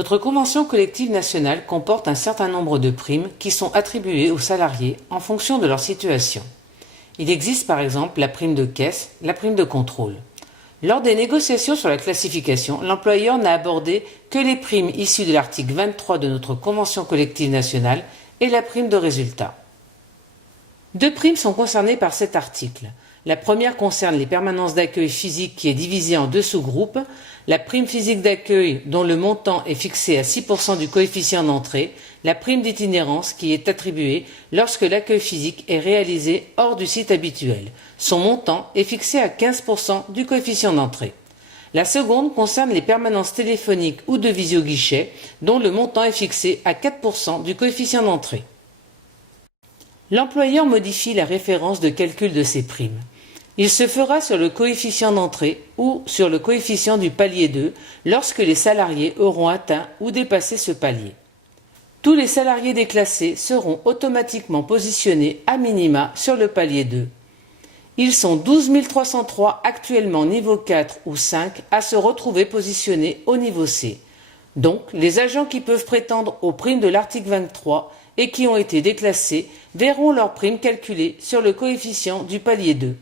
Notre convention collective nationale comporte un certain nombre de primes qui sont attribuées aux salariés en fonction de leur situation. Il existe par exemple la prime de caisse, la prime de contrôle. Lors des négociations sur la classification, l'employeur n'a abordé que les primes issues de l'article 23 de notre convention collective nationale et la prime de résultat. Deux primes sont concernées par cet article. La première concerne les permanences d'accueil physique qui est divisée en deux sous-groupes. La prime physique d'accueil dont le montant est fixé à 6% du coefficient d'entrée. La prime d'itinérance qui est attribuée lorsque l'accueil physique est réalisé hors du site habituel. Son montant est fixé à 15% du coefficient d'entrée. La seconde concerne les permanences téléphoniques ou de visio-guichet dont le montant est fixé à 4% du coefficient d'entrée. L'employeur modifie la référence de calcul de ces primes. Il se fera sur le coefficient d'entrée ou sur le coefficient du palier 2 lorsque les salariés auront atteint ou dépassé ce palier. Tous les salariés déclassés seront automatiquement positionnés à minima sur le palier 2. Ils sont 12 303 actuellement niveau 4 ou 5 à se retrouver positionnés au niveau C. Donc, les agents qui peuvent prétendre aux primes de l'article 23 et qui ont été déclassés verront leurs primes calculées sur le coefficient du palier 2.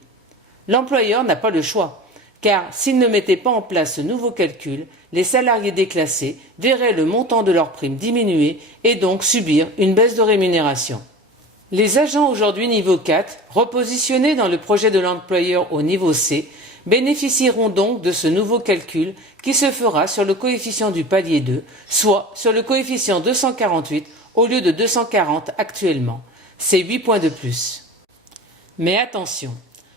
L'employeur n'a pas le choix, car s'il ne mettait pas en place ce nouveau calcul, les salariés déclassés verraient le montant de leurs primes diminuer et donc subir une baisse de rémunération. Les agents aujourd'hui niveau 4, repositionnés dans le projet de l'employeur au niveau C, bénéficieront donc de ce nouveau calcul qui se fera sur le coefficient du palier 2, soit sur le coefficient 248 au lieu de 240 actuellement. C'est 8 points de plus. Mais attention,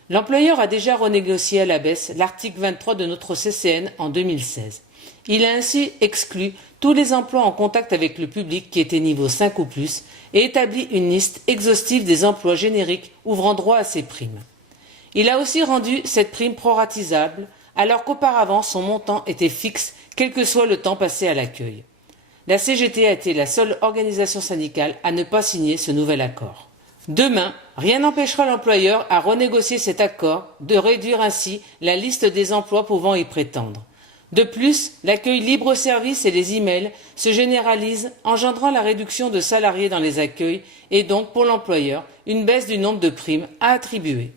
l'employeur a déjà renégocié à la baisse l'article 23 de notre CCN en 2016. Il a ainsi exclu tous les emplois en contact avec le public qui étaient niveau 5 ou plus et établi une liste exhaustive des emplois génériques ouvrant droit à ces primes. Il a aussi rendu cette prime proratisable alors qu'auparavant son montant était fixe quel que soit le temps passé à l'accueil. La CGT a été la seule organisation syndicale à ne pas signer ce nouvel accord. Demain, rien n'empêchera l'employeur à renégocier cet accord, de réduire ainsi la liste des emplois pouvant y prétendre. De plus, l'accueil libre-service et les emails se généralisent, engendrant la réduction de salariés dans les accueils et donc pour l'employeur une baisse du nombre de primes à attribuer.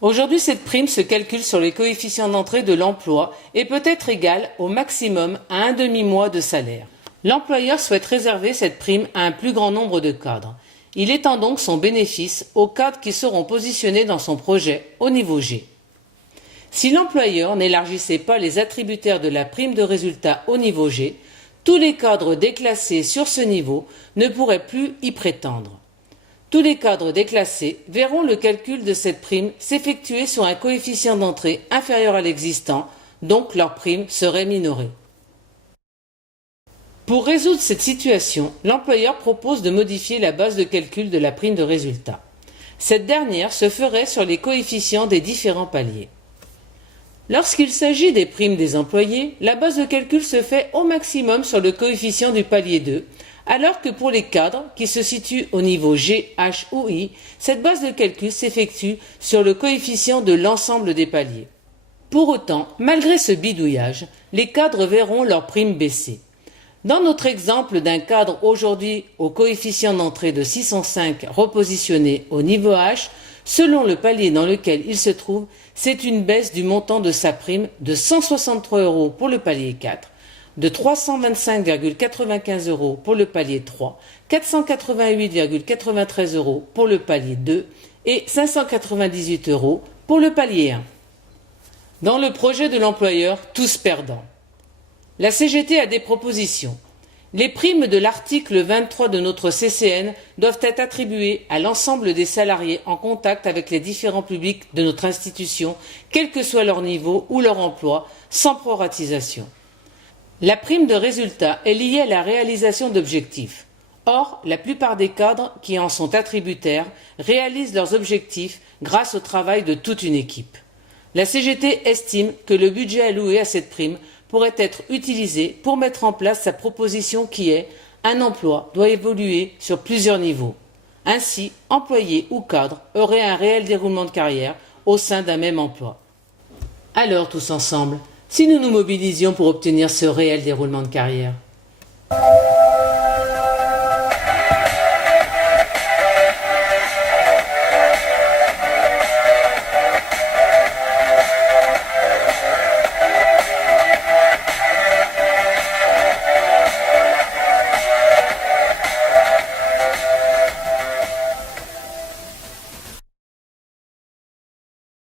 Aujourd'hui, cette prime se calcule sur les coefficients d'entrée de l'emploi et peut être égale au maximum à un demi-mois de salaire. L'employeur souhaite réserver cette prime à un plus grand nombre de cadres. Il étend donc son bénéfice aux cadres qui seront positionnés dans son projet au niveau G. Si l'employeur n'élargissait pas les attributaires de la prime de résultat au niveau G, tous les cadres déclassés sur ce niveau ne pourraient plus y prétendre. Tous les cadres déclassés verront le calcul de cette prime s'effectuer sur un coefficient d'entrée inférieur à l'existant, donc leur prime serait minorée. Pour résoudre cette situation, l'employeur propose de modifier la base de calcul de la prime de résultat. Cette dernière se ferait sur les coefficients des différents paliers. Lorsqu'il s'agit des primes des employés, la base de calcul se fait au maximum sur le coefficient du palier 2, alors que pour les cadres qui se situent au niveau G, H ou I, cette base de calcul s'effectue sur le coefficient de l'ensemble des paliers. Pour autant, malgré ce bidouillage, les cadres verront leur prime baisser. Dans notre exemple d'un cadre aujourd'hui au coefficient d'entrée de 605 repositionné au niveau H, selon le palier dans lequel il se trouve, c'est une baisse du montant de sa prime de 163 € pour le palier 4, de 325,95 € pour le palier 3, 488,93 € pour le palier 2 et 598 € pour le palier 1. Dans le projet de l'employeur, tous perdants. La CGT a des propositions. Les primes de l'article 23 de notre CCN doivent être attribuées à l'ensemble des salariés en contact avec les différents publics de notre institution, quel que soit leur niveau ou leur emploi, sans proratisation. La prime de résultat est liée à la réalisation d'objectifs. Or, la plupart des cadres qui en sont attributaires réalisent leurs objectifs grâce au travail de toute une équipe. La CGT estime que le budget alloué à cette prime pourrait être utilisé pour mettre en place sa proposition qui est « Un emploi doit évoluer sur plusieurs niveaux ». Ainsi, employés ou cadres auraient un réel déroulement de carrière au sein d'un même emploi. Alors, tous ensemble, si nous nous mobilisions pour obtenir ce réel déroulement de carrière?